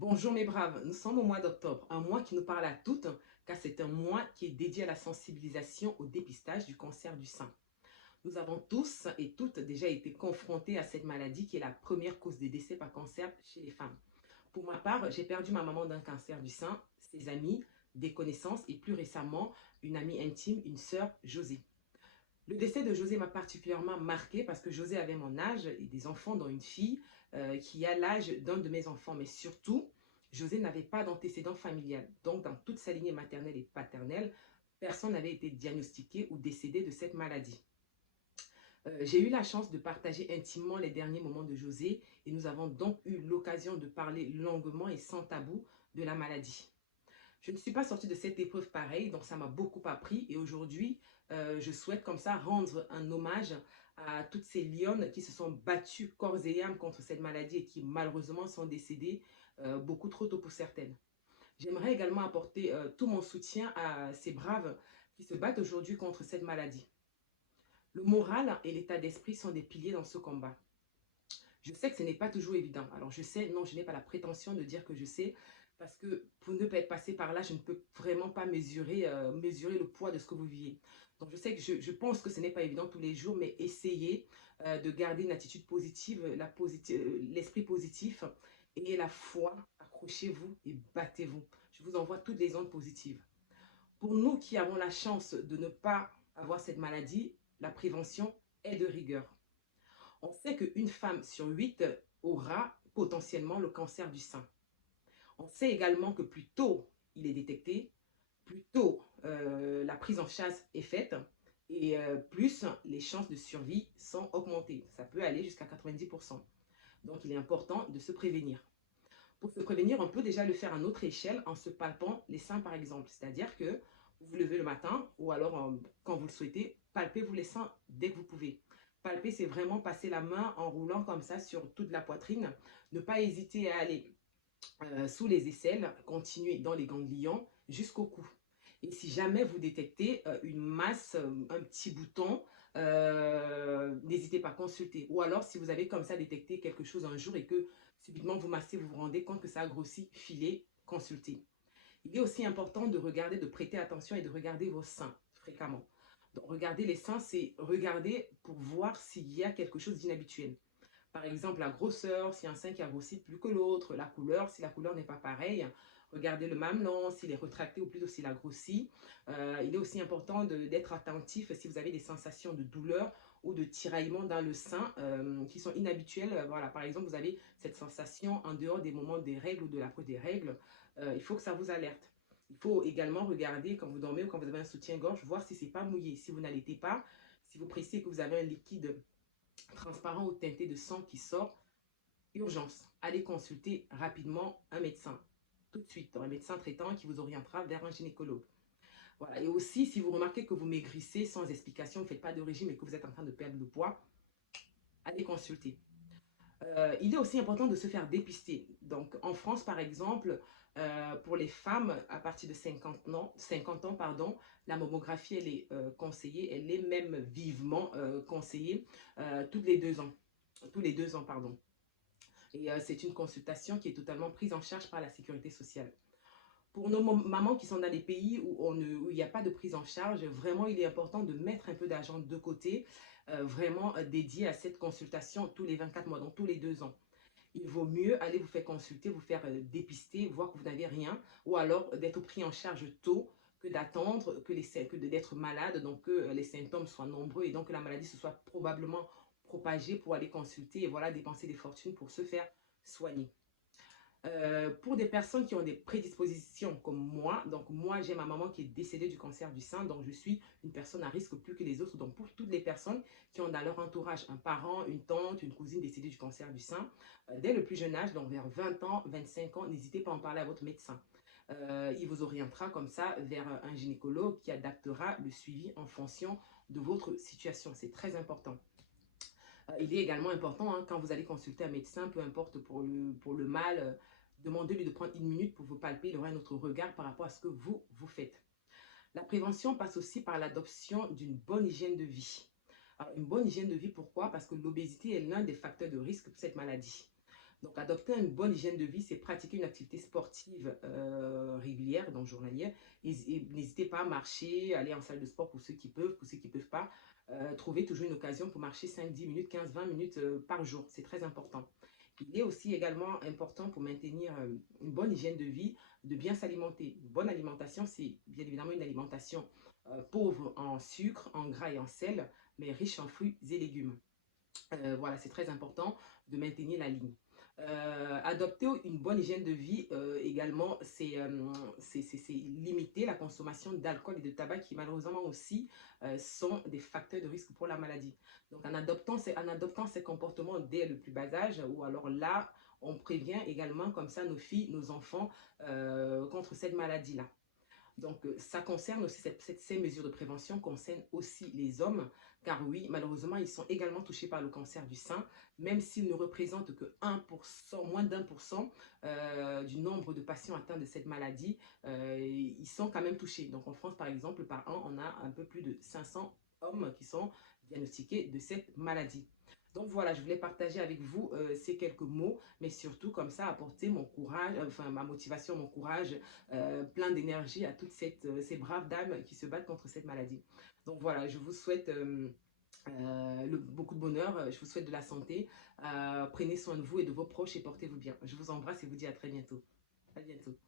Bonjour mes braves, nous sommes au mois d'octobre, un mois qui nous parle à toutes car c'est un mois qui est dédié à la sensibilisation au dépistage du cancer du sein. Nous avons tous et toutes déjà été confrontés à cette maladie qui est la première cause des décès par cancer chez les femmes. Pour ma part, j'ai perdu ma maman d'un cancer du sein, ses amis, des connaissances et plus récemment une amie intime, une sœur, José. Le décès de José m'a particulièrement marqué parce que José avait mon âge et des enfants, dont une fille qui a l'âge d'un de mes enfants. Mais surtout, José n'avait pas d'antécédent familial. Donc, dans toute sa lignée maternelle et paternelle, personne n'avait été diagnostiqué ou décédé de cette maladie. J'ai eu la chance de partager intimement les derniers moments de José et nous avons donc eu l'occasion de parler longuement et sans tabou de la maladie. Je ne suis pas sortie de cette épreuve pareille, donc ça m'a beaucoup appris. Et aujourd'hui, je souhaite comme ça rendre un hommage à toutes ces lionnes qui se sont battues corps et âme contre cette maladie et qui malheureusement sont décédées beaucoup trop tôt pour certaines. J'aimerais également apporter tout mon soutien à ces braves qui se battent aujourd'hui contre cette maladie. Le moral et l'état d'esprit sont des piliers dans ce combat. Je sais que ce n'est pas toujours évident. Alors je sais, non, je n'ai pas la prétention de dire que je sais, parce que pour ne pas être passé par là, je ne peux vraiment pas mesurer le poids de ce que vous vivez. Donc je sais que je pense que ce n'est pas évident tous les jours, mais essayez de garder une attitude positive, l'esprit positif et la foi. Accrochez-vous et battez-vous. Je vous envoie toutes les ondes positives. Pour nous qui avons la chance de ne pas avoir cette maladie, la prévention est de rigueur. On sait qu'une femme sur 8 aura potentiellement le cancer du sein. On sait également que plus tôt il est détecté, plus tôt la prise en charge est faite et plus les chances de survie sont augmentées. Ça peut aller jusqu'à 90%. Donc il est important de se prévenir. Pour se prévenir, on peut déjà le faire à notre échelle en se palpant les seins par exemple. C'est-à-dire que vous vous levez le matin ou alors quand vous le souhaitez, palpez-vous les seins dès que vous pouvez. Palper, c'est vraiment passer la main en roulant comme ça sur toute la poitrine. Ne pas hésiter à aller sous les aisselles, continuer dans les ganglions jusqu'au cou. Et si jamais vous détectez une masse, un petit bouton, n'hésitez pas à consulter. Ou alors, si vous avez comme ça détecté quelque chose un jour et que subitement vous massez, vous vous rendez compte que ça a grossi, filez, consultez. Il est aussi important de regarder, de prêter attention et de regarder vos seins fréquemment. Donc, regarder les seins, c'est regarder pour voir s'il y a quelque chose d'inhabituel. Par exemple, la grosseur, si un sein qui a grossi plus que l'autre, la couleur, si la couleur n'est pas pareille. Regardez le mamelon, s'il est retracté ou plutôt s'il a grossi. Il est aussi important d'être attentif si vous avez des sensations de douleur ou de tiraillement dans le sein qui sont inhabituelles. Voilà, par exemple, vous avez cette sensation en dehors des moments des règles ou de l'approche des règles. Il faut que ça vous alerte. Il faut également regarder quand vous dormez ou quand vous avez un soutien-gorge, voir si c'est pas mouillé. Si vous n'allaitez pas, si vous pressez que vous avez un liquide transparent ou teinté de sang qui sort, urgence, allez consulter rapidement un médecin. Tout de suite, un médecin traitant qui vous orientera vers un gynécologue. Voilà. Et aussi, si vous remarquez que vous maigrissez sans explication, vous ne faites pas de régime et que vous êtes en train de perdre le poids, allez consulter. Il est aussi important de se faire dépister. Donc, en France, par exemple, pour les femmes à partir de 50 ans pardon, la mammographie, elle est conseillée, elle est même vivement conseillée tous les 2 ans. Tous les 2 ans, pardon. Et c'est une consultation qui est totalement prise en charge par la sécurité sociale. Pour nos mamans qui sont dans des pays où il n'y a pas de prise en charge, vraiment, il est important de mettre un peu d'argent de côté, vraiment dédié à cette consultation tous les 24 mois, donc tous les 2 ans. Il vaut mieux aller vous faire consulter, vous faire dépister, voir que vous n'avez rien, ou alors d'être pris en charge tôt que d'attendre que d'être malade, donc que les symptômes soient nombreux et donc que la maladie se soit probablement propagée pour aller consulter et voilà, dépenser des fortunes pour se faire soigner. Pour des personnes qui ont des prédispositions comme moi, donc moi j'ai ma maman qui est décédée du cancer du sein, donc je suis une personne à risque plus que les autres. Donc pour toutes les personnes qui ont dans leur entourage un parent, une tante, une cousine décédée du cancer du sein, dès le plus jeune âge, donc vers 20 ans, 25 ans, n'hésitez pas à en parler à votre médecin. Il vous orientera comme ça vers un gynécologue qui adaptera le suivi en fonction de votre situation. C'est très important. Il est également important, hein, quand vous allez consulter un médecin, peu importe pour le mal, demandez-lui de prendre une minute pour vous palper, il aura un autre regard par rapport à ce que vous faites. La prévention passe aussi par l'adoption d'une bonne hygiène de vie. Alors, une bonne hygiène de vie, pourquoi? Parce que l'obésité est l'un des facteurs de risque pour cette maladie. Donc, adopter une bonne hygiène de vie, c'est pratiquer une activité sportive régulière, donc journalière. Et n'hésitez pas à marcher, aller en salle de sport pour ceux qui peuvent pas. Trouver toujours une occasion pour marcher 5, 10 minutes, 15, 20 minutes par jour. C'est très important. Il est aussi également important pour maintenir une bonne hygiène de vie, de bien s'alimenter. Une bonne alimentation, c'est bien évidemment une alimentation pauvre en sucre, en gras et en sel, mais riche en fruits et légumes. Voilà, c'est très important de maintenir la ligne. Adopter une bonne hygiène de vie également, c'est limiter la consommation d'alcool et de tabac qui malheureusement aussi sont des facteurs de risque pour la maladie. Donc en adoptant ces comportements dès le plus bas âge, ou alors là, on prévient également comme ça nos filles, nos enfants contre cette maladie-là. Donc, ça concerne aussi, ces mesures de prévention concernent aussi les hommes, car oui, malheureusement, ils sont également touchés par le cancer du sein, même s'ils ne représentent que 1%, moins d'1% du nombre de patients atteints de cette maladie, ils sont quand même touchés. Donc, en France, par exemple, par an, on a un peu plus de 500 hommes qui sont diagnostiqués de cette maladie. Donc voilà, je voulais partager avec vous ces quelques mots, mais surtout comme ça apporter mon courage, enfin ma motivation, mon courage, plein d'énergie à toutes ces braves dames qui se battent contre cette maladie. Donc voilà, je vous souhaite beaucoup de bonheur, je vous souhaite de la santé. Prenez soin de vous et de vos proches et portez-vous bien. Je vous embrasse et vous dis à très bientôt. À bientôt.